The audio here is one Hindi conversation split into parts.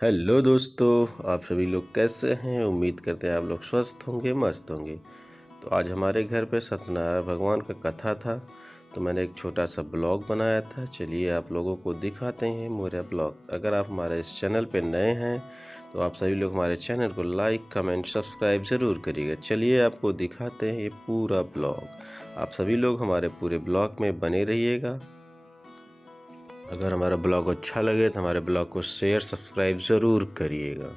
हेलो दोस्तों, आप सभी लोग कैसे हैं। उम्मीद करते हैं आप लोग स्वस्थ होंगे, मस्त होंगे। तो आज हमारे घर पे सत्यनारायण भगवान का कथा था, तो मैंने एक छोटा सा ब्लॉग बनाया था। चलिए आप लोगों को दिखाते हैं मेरा ब्लॉग। अगर आप हमारे इस चैनल पे नए हैं तो आप सभी लोग हमारे चैनल को लाइक, कमेंट, सब्सक्राइब ज़रूर करिएगा। चलिए आपको दिखाते हैं ये पूरा ब्लॉग। आप सभी लोग हमारे पूरे ब्लॉग में बने रहिएगा। अगर हमारा ब्लॉग अच्छा लगे तो हमारे ब्लॉग को शेयर, सब्सक्राइब ज़रूर करिएगा।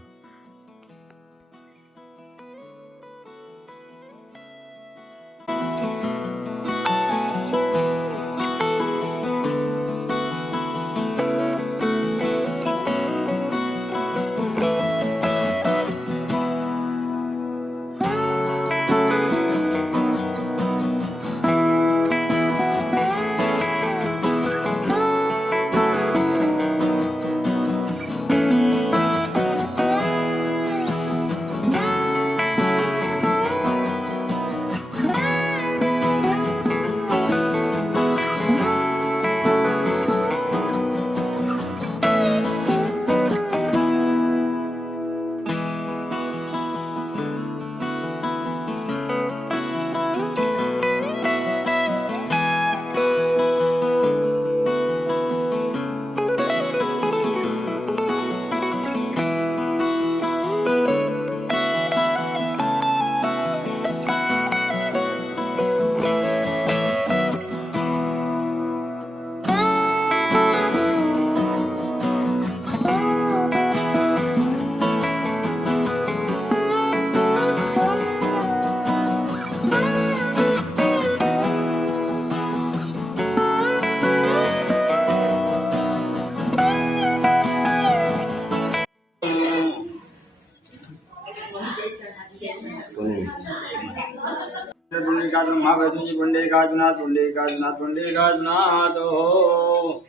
पुंडरीकाक्षं महावैष्णवी पुंडरीकाक्षनाथ पुंडरीकाक्षनाथ पुंडरीकाक्षनाथ हो।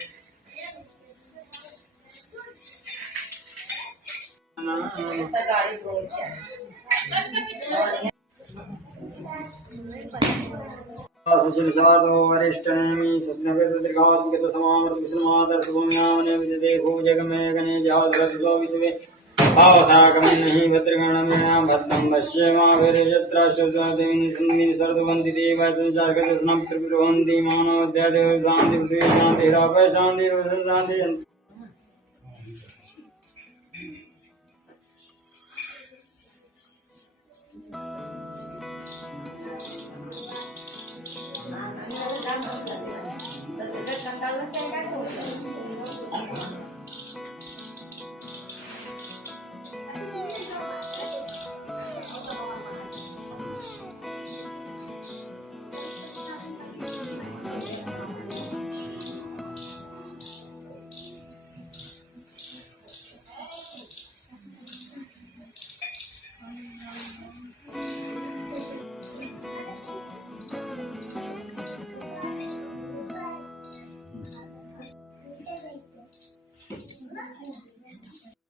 सुशिलसाधो वरिष्ठनेमि सस्नवेदृगात्मकत समामृत विष्णुमातर शुभम्यावने विददेहो जगमे गणे जावद्रसो विश्वे आवसाकमन्नहि भद्रगणमेणां भद्रं पश्येमाभिर्यत्राश्चर्देवी सुन्दिनि सर्ववन्ति देवा संचारकदर्शनं त्रिपुरोहन्ति मानवद्यादेव शान्ति पृथ्वी शान्तिरापय शान्तिरुषं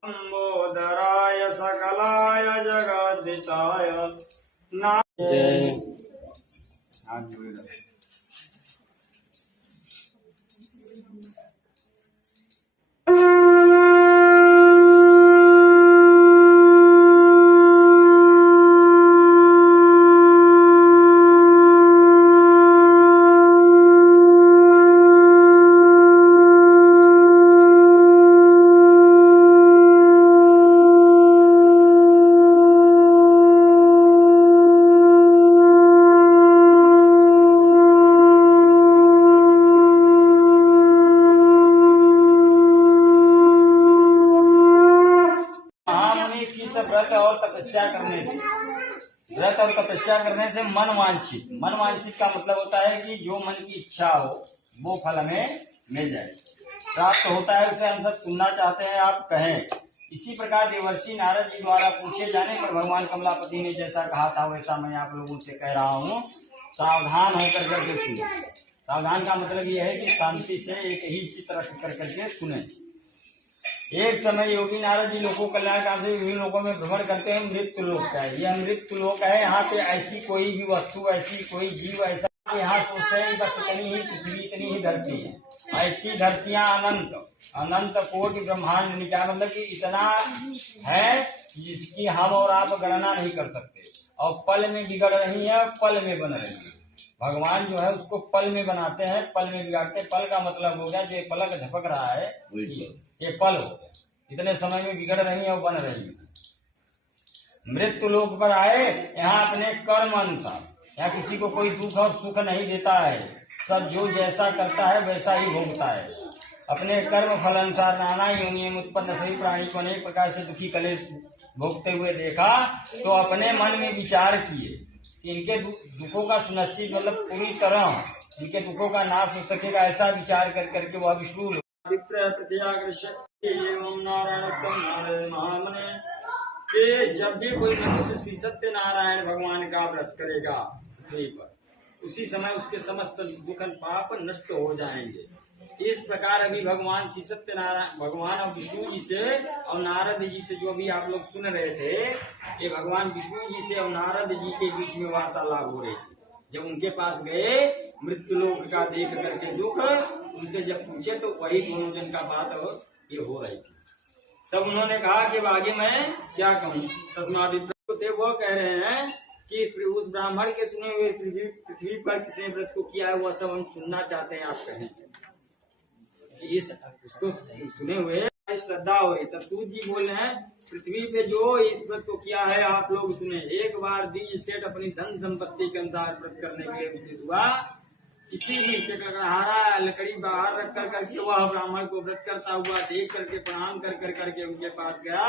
लंबोदराय सकलाय जगद्दिताय जय। व्रत और तपस्या करने से मन वांछित का मतलब होता है कि जो मन की इच्छा हो वो फल हमें मिल जाए, प्राप्त होता है। उसे हम सब सुनना चाहते हैं, आप कहें। इसी प्रकार देवर्षि नारद जी द्वारा पूछे जाने पर भगवान कमलापति ने जैसा कहा था वैसा मैं आप लोगों से कह रहा हूँ। सावधान होकर करके सुने। सावधान का मतलब यह है कि शांति से एक ही चित्त रख कर करके सुने। एक समय योगी नारद जी लोगों कल्याण का विभिन्न लोगों में भ्रमण करते हैं। मृत्यु लोक का है, यह मृत्यु लोक है। यहाँ पे ऐसी कोई भी वस्तु, ऐसी कोई जीव, ऐसा यहाँ सोचते हैं बस इतनी ही पृथ्वी, इतनी ही धरती है। ऐसी धरतियां अनंत अनंत कोटि ब्रह्मांड निकाय, मतलब कि इतना है जिसकी हम और आप गणना नहीं कर सकते, और पल में बिगड़ रही है, पल में बन रही है। भगवान जो है उसको पल में बनाते हैं, पल में बिगाड़ते हैं। पल का मतलब हो गया जो पलक झपक रहा है, ये पल हो गया। इतने समय में बिगड़ रही है और बन रही है। मृत्यु लोक पर आए, यहाँ अपने कर्म अनुसार, यहाँ किसी को कोई दुख और सुख नहीं देता है। सब जो जैसा करता है वैसा ही भोगता है। अपने कर्म फल अनुसार नाना योनियों में उत्पन्न सभी प्राणी को अनेक प्रकार से दुखी कलेश भोगते हुए देखा, तो अपने मन में विचार किए कि इनके दुखों का सुनिश्चित, मतलब पूरी तरह इनके दुखों का नाश हो सकेगा, ऐसा विचार कर करके वह विष्णु कि जब भी कोई मनुष्य सत्यनारायण भगवान का व्रत करेगा पृथ्वी पर, उसी समय उसके समस्त दुख पाप नष्ट हो जाएंगे। इस प्रकार अभी भगवान श्री सत्यनारायण भगवान और विष्णु जी से और नारद जी से जो भी आप लोग सुन रहे थे, ये भगवान विष्णु जी से और नारद जी के बीच में वार्तालाप हो रही थी। जब उनके पास गए मृत्यु लोक का देख करके दुख, उनसे जब पूछे तो वही दोनों दिन का बात ये हो रही थी। तब उन्होंने कहा कि आगे मैं क्या कहूँ। तस्मादित्य से वो कह रहे हैं कि उस ब्राह्मण के सुने हुए पृथ्वी पर किसने व्रत को किया है वह सब हम सुनना चाहते हैं, आप कहें। इस उसको सुने हुए श्रद्धा हो रही। तब सूत जी बोल रहे हैं पृथ्वी पे जो इस व्रत को किया है आप लोग सुने। एक बार द्विज सेठ अपनी धन संपत्ति के अनुसार व्रत करने के लिए विदित हुआ, किसी भी ककड़हारा लकड़ी बाहर रख कर करके वह ब्राह्मण को व्रत करता हुआ देख करके प्रणाम कर करके उनके पास गया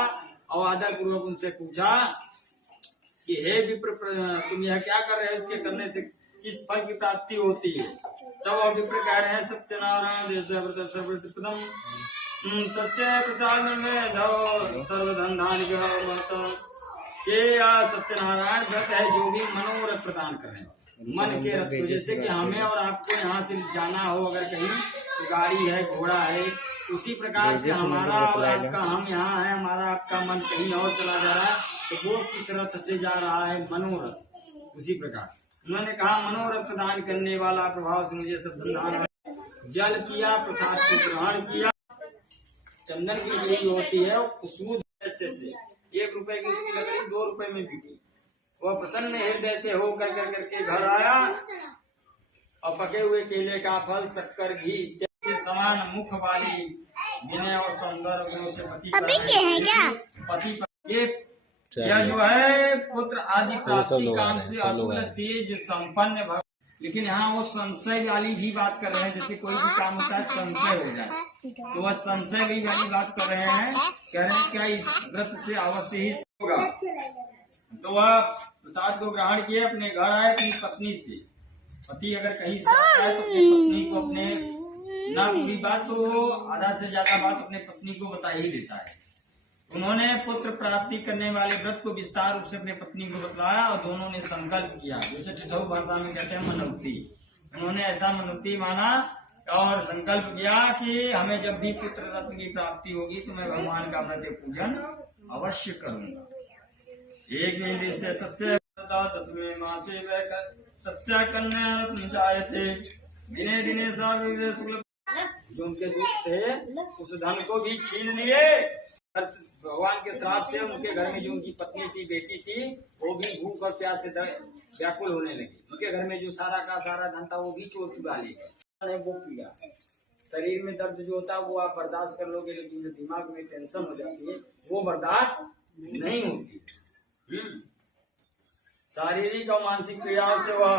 और आदर पूर्वक उनसे पूछा कि हे विप्र, तुम यह क्या कर रहे हो, इसके करने से किस फल की प्राप्ति होती है। तब वह विप्र कह रहे हैं सत्यनारायण सर्वप्रथम सत्य प्रसाद में सर्वधन सत्यनारायण व्रत है जो भी मनोरथ प्रदान करने वाला, मन के रथ को। जैसे कि हमें और आपको यहाँ से जाना हो अगर कहीं, तो गाड़ी है, घोड़ा है, उसी प्रकार से हमारा और आपका, हम यहाँ है, हमारा आपका मन कहीं और चला जा रहा है, तो वो किस रथ से जा रहा है, मनोरथ। उसी प्रकार उन्होंने कहा मनोरथ प्रदान करने वाला प्रभाव से मुझे सब धन जल किया, प्रसाद को ग्रहण किया। चंदन की लकड़ी होती है खुशबू से 1 रुपए की उसकी लकड़ी 2 रुपए में बिकी। वह प्रसन्न हृदय से होकर करके घर आया और पके हुए केले का फल, शक्कर, घी के समान मुख वाली विनय और सौंदर्य से पति के क्या जो है पुत्र आदि प्राप्ति काम से अतुल तेज संपन्न। लेकिन यहाँ वो संशय वाली भी बात कर रहे हैं, जैसे कोई भी काम होता है संशय हो जाए, तो वह संशय भी वाली बात कर रहे हैं। कह रहे हैं क्या इस व्रत से अवश्य ही होगा। तो वह प्रसाद को ग्रहण किए, अपने घर आए अपनी पत्नी से। पति अगर कहीं से आता है तो अपनी पत्नी को अपने ना पूरी बात तो आधा से ज्यादा बात अपने पत्नी को बता ही देता है। उन्होंने पुत्र प्राप्ति करने वाले व्रत को विस्तार रूप से अपने पत्नी को बतलाया और दोनों ने संकल्प किया, जैसे ठिठौर भाषा में कहते हैं मनोक्ति। उन्होंने ऐसा मनोक्ति माना और संकल्प किया कि हमें जब भी पुत्र रत्न की प्राप्ति होगी तो मैं भगवान का व्रत पूजन अवश्य करूंगा। एक दिन से तस्य 10वें मासे तस्या कन्या रत्न जायते दिने दिने शुक्ल। जो उनके दूत थे उस धन को भी छीन लिए। भगवान के श्राप से उनके घर में जो उनकी पत्नी थी, बेटी थी, वो भी भूख और प्यास से व्याकुल होने लगी। उनके घर में जो सारा का सारा धन था वो भी चोर चुरा लिया। वो पीड़ा शरीर में दर्द जो होता है वो आप बर्दाश्त कर लोगे, लेकिन जो दिमाग में टेंशन हो जाती है वो बर्दाश्त नहीं होती। शारीरिक और मानसिक पीड़ाओं से वह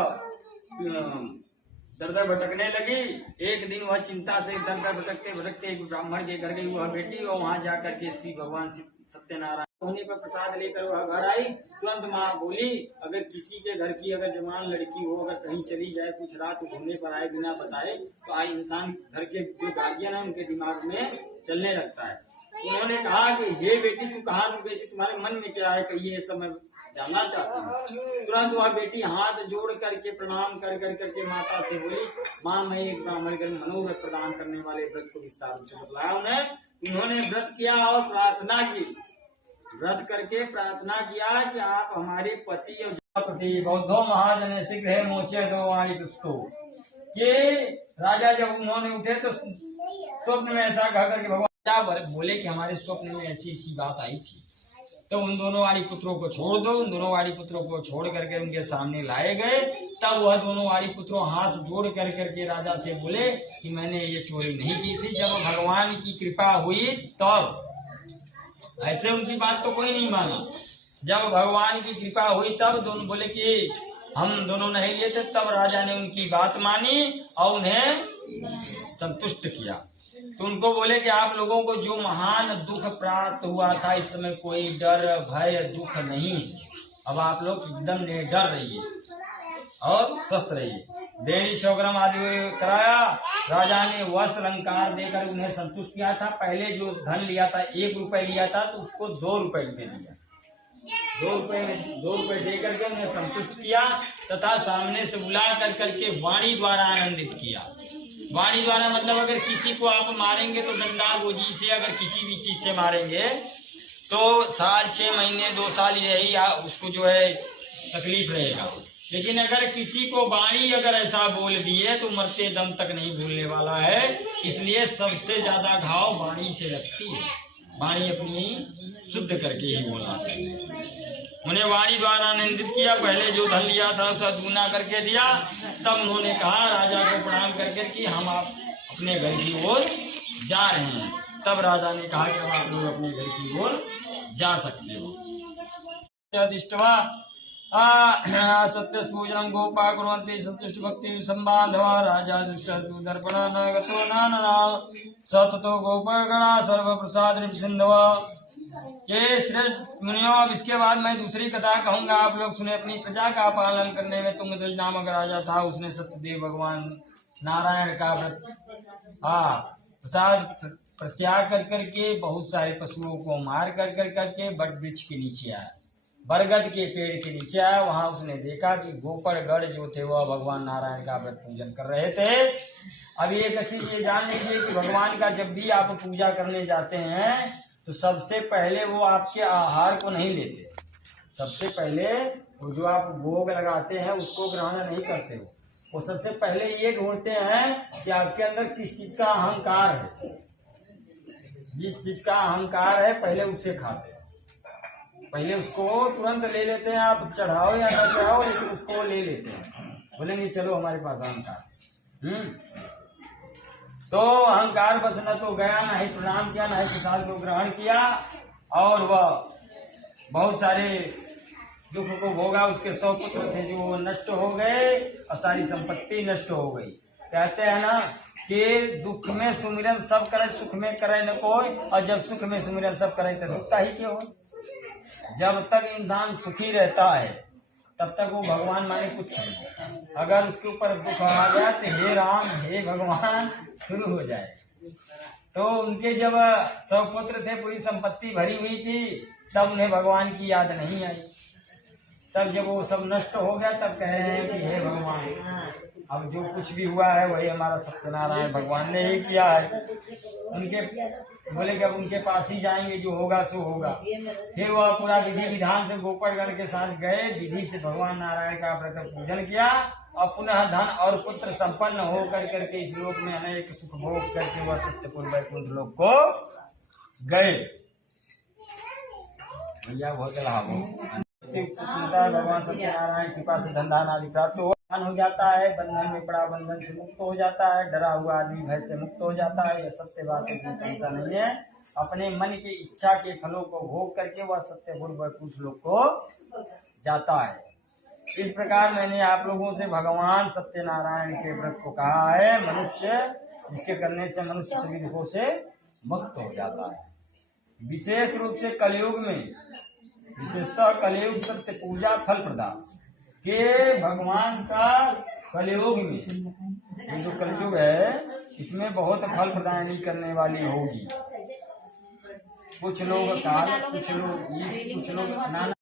दर भटकने लगी। एक दिन वह चिंता से दर भटकते भटकते एक ब्राह्मण के घर गई वह बेटी, और वहां जाकर के श्री भगवान सत्यनारायण होने पर प्रसाद लेकर वह घर आई। तुरंत माँ बोली अगर किसी के घर की अगर जवान लड़की हो, अगर कहीं चली जाए, कुछ रात घूमने पर आए बिना बताए, तो आई इंसान घर के जो गार्जियन है उनके दिमाग में चलने लगता है। उन्होंने कहा कि हे बेटी तू कहाँ गई थी, तुम्हारे मन में क्या है, कहिए सब मैं जानना चाहती हूँ। तुरंत वह बेटी हाथ जोड़ करके प्रणाम कर करके माता से बोली माँ मैं एक ब्राह्मण के मनोरथ प्रदान करने वाले व्रत को विस्तार से बतलाया। उन्होंने व्रत किया और प्रार्थना की, व्रत करके प्रार्थना किया कि आप हमारे पति और प्रति बौद्धो महाजन शीघ्र मोचे दो वाणी पुस्तो। ये राजा जब उन्होंने उठे तो स्वप्न में ऐसा कहा करके भगवान बोले कि हमारे स्वप्न में ऐसी ऐसी बात आई थी, तो उन दोनों वाली पुत्रों को छोड़ दो। उन दोनों वाली पुत्रों को छोड़ करके उनके सामने लाए गए। तब वह दोनों वाली पुत्रों हाथ जोड़ कर करके राजा से बोले कि मैंने ये चोरी नहीं की थी, जब भगवान की कृपा हुई तब। ऐसे उनकी बात तो कोई नहीं माना। जब भगवान की कृपा हुई तब दोनों बोले कि हम दोनों नहीं लिए थे, तब राजा ने उनकी बात मानी और उन्हें संतुष्ट किया। तो उनको बोले कि आप लोगों को जो महान दुख प्राप्त हुआ था, इस समय कोई डर भय दुख नहीं है। अब आप लोग एकदम निडर रहिए और स्वस्थ रहिए। बेड़ी सौग्राम आदि कराया। राजा ने वस्त्र अलंकार देकर उन्हें संतुष्ट किया था। पहले जो धन लिया था 1 रुपए लिया था, तो उसको 2 रुपए दे दिया। 2 रुपए दे करके उन्हें संतुष्ट किया तथा सामने से बुला कर करके वाणी द्वारा आनंदित किया। वाणी द्वारा मतलब अगर किसी को आप मारेंगे तो डंडा गोजी से, अगर किसी भी चीज से मारेंगे तो साल 6 महीने 2 साल यही उसको जो है तकलीफ रहेगा। लेकिन अगर किसी को वाणी अगर ऐसा बोल दिए तो मरते दम तक नहीं भूलने वाला है। इसलिए सबसे ज्यादा घाव वाणी से लगती है। वाणी अपनी शुद्ध करके ही बोलना चाहिए। उन्हें वाणी द्वारा आनंदित किया। पहले जो धन लिया था उसे दूना करके दिया। तब उन्होंने कहा राजा को प्रणाम करके कि हम आप अपने घर की ओर जा रहे हैं। तब राजा ने कहा कि हम आप लोग अपने घर की ओर जा सकते हो। सत्य सूजनम गोपा कुर्वन्ति संतुष्ट भक्ति संबाधवा। राजा दुष्ट दर्पण न गतो नाना सततो गोपगणा सर्व प्रसाद निसिंधव। ये श्रेष्ठ मुनियों, अब इसके बाद मैं दूसरी कथा कहूंगा, आप लोग सुने। अपनी प्रजा का पालन करने में तुंगध्वज नामक राजा था। उसने सत्यदेव भगवान नारायण का व्रत प्रसाद प्रत्याग कर करके बहुत सारे पशुओं को मार कर करके बट वृक्ष के नीचे आया, बरगद के पेड़ के नीचे आया। वहां उसने देखा कि गोपरगढ़ जो थे वह भगवान नारायण का व्रत पूजन कर रहे थे। अब एक अच्छी ये जान लीजिए कि भगवान का जब भी आप पूजा करने जाते हैं तो सबसे पहले वो आपके आहार को नहीं लेते। सबसे पहले वो जो आप भोग लगाते हैं उसको ग्रहण नहीं करते हो। वो सबसे पहले ये ढूंढते हैं कि आपके अंदर किस चीज का अहंकार है। जिस चीज का अहंकार है पहले उसे खाते हैं। पहले उसको तुरंत ले लेते हैं। आप चढ़ाओ या न चढ़ाओ, लेकिन उसको ले लेते हैं। बोलेंगे चलो हमारे पास अहंकार। तो अहंकार बस न तो गया, न ही प्रणाम किया, न ही प्रसाद को ग्रहण किया, और वह बहुत सारे दुख को भोगा। उसके 100 पुत्र थे जो नष्ट हो गए और सारी संपत्ति नष्ट हो गई। कहते हैं ना कि दुख में सुमिरन सब करे, सुख में करे न कोई, और जब सुख में सुमिरन सब करे तो दुखता ही क्यों। जब तक इंसान सुखी रहता है तब तक वो भगवान माने कुछ नहीं। अगर उसके ऊपर दुख आ गया तो हे राम हे भगवान शुरू हो जाए। तो उनके जब 100 पुत्र थे, पूरी संपत्ति भरी हुई थी, तब उन्हें भगवान की याद नहीं आई। तब जब वो सब नष्ट हो गया तब कह रहे हैं कि हे भगवान अब जो कुछ भी हुआ है वही हमारा सत्यनारायण भगवान ने ही किया है। उनके बोले कि अब उनके पास ही जाएंगे, जो होगा सो होगा। फिर वह पूरा विधि विधान से गोपरगढ़ के साथ गए। विधि से भगवान नारायण का व्रत पूजन किया और पुनः धन और पुत्र संपन्न हो करके इस लोक में अनेक सुख भोग करके वह सत्यपुर वैकुंठ लोक को गए। भैया बहुत भगवान सत्यनारायण कृपा से धन धान आदि प्राप्त हो जाता है। बंधन में पड़ा बंधन से मुक्त हो जाता है। डरा हुआ आदमी भय से मुक्त हो जाता है। यह सत्य बात है, इसमें चिंता नहीं है। अपने मन की इच्छा के फलों को भोग करके वह सत्यपुर वैकुंठ लोक को जाता है। इस प्रकार मैंने आप लोगों से भगवान सत्यनारायण के व्रत को कहा है। मनुष्य जिसके करने से मनुष्य सभी दुखों से मुक्त हो जाता है। विशेष रूप से कलयुग में, विशेषतः कलयुग सत्य पूजा फल प्रदान के भगवान का कलयुग में, ये जो कलयुग है इसमें बहुत फल प्रदान करने वाली होगी। कुछ लोग काल, कुछ लोग ईश, कुछ लोग नाना।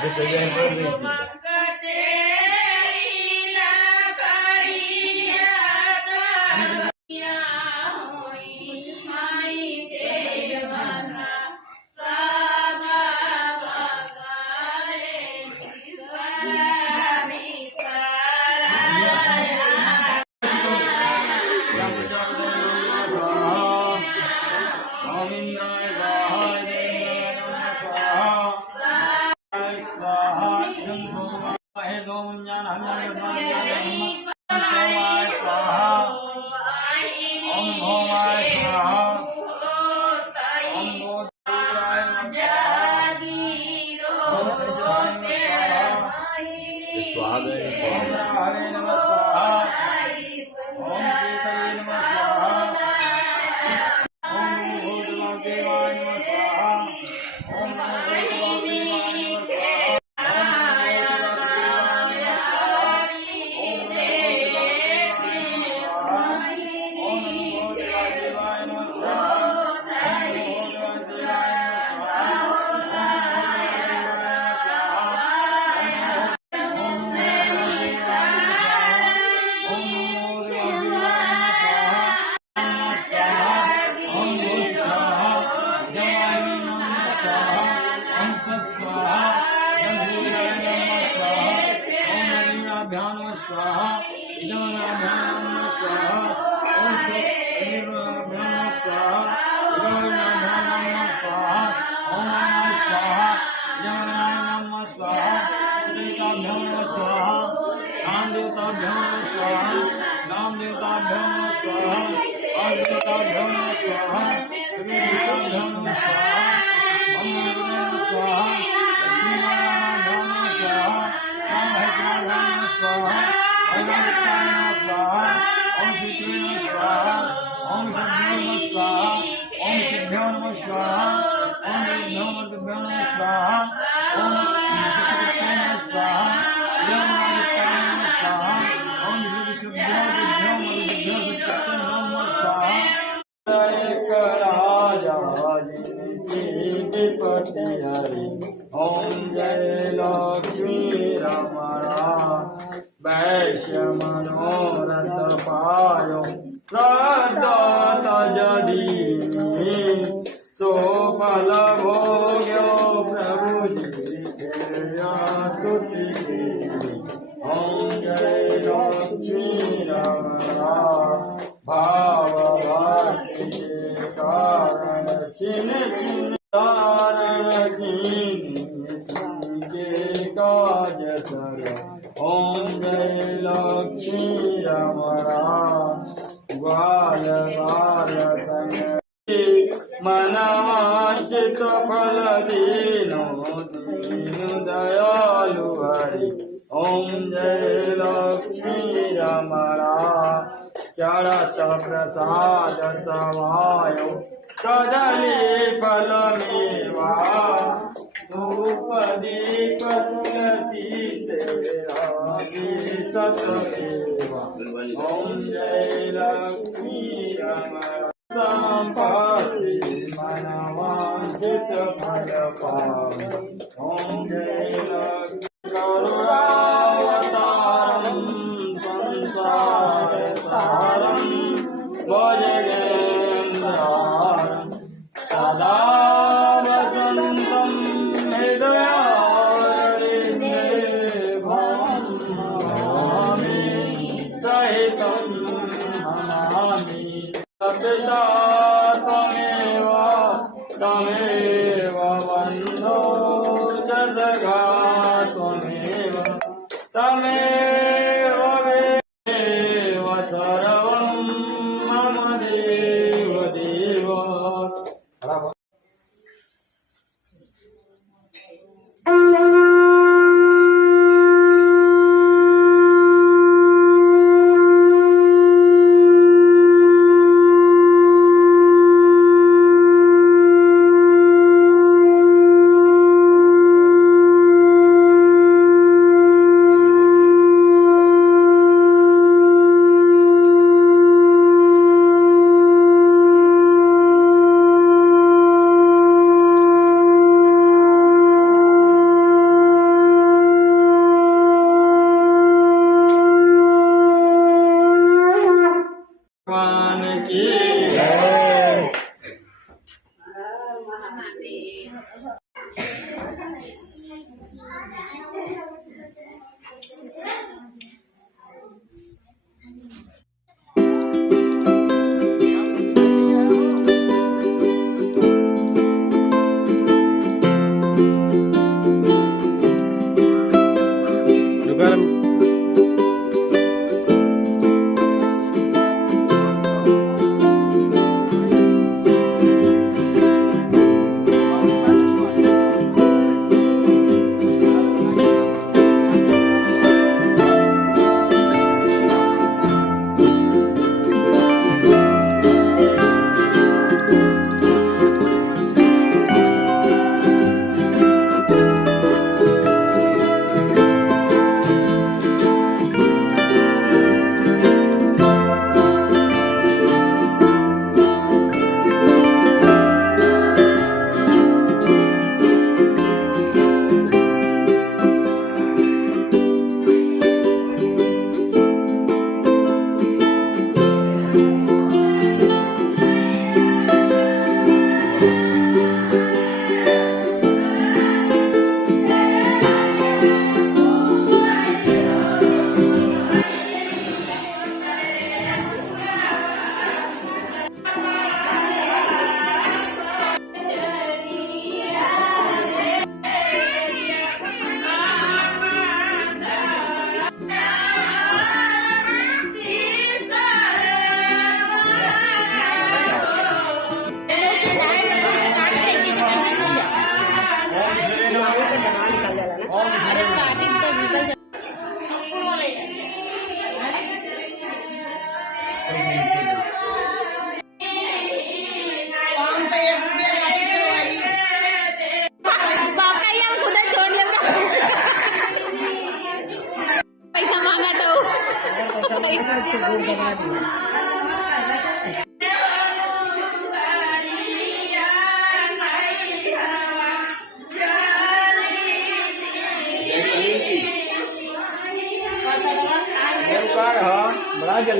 जो तैयार कर रही तो आ गए स्वाहा ओम जय लक्ष्मी रमणा वैश्य मनोरथ पायो प्रदत्त जदीनि सोफल भोग्यो प्रभु जी स्तुति। ओम जय लक्ष्मी रमणा भाव भक्ति कारण छिन छिन कारण के काज सर। ओम जय लक्ष्मी रमणा ग्वाल बाल संग मनवांचित फल दीनो दीन दयालु हरि। ओम जय लक्ष्मी रमणा चढ़त प्रसाद समायो कदली फल मेवा धूप दीप तुलसी सेवा सतदेवा। ओम जय लक्ष्मी रमणा संपत्ति मनवांचित फल पाओ। ओम जय लक्ष्मी करुणावतारम संसार सारम भुजगेन्द्रहारम सदा वसंतम हृदयारविंदे भवामि सहितं नमामि। पिता त्वमेव त्वमेव बन्धो जगद्गा त्वमेव त्वमेव देव सर्वं मम देव देव।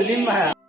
जल्दी में आया।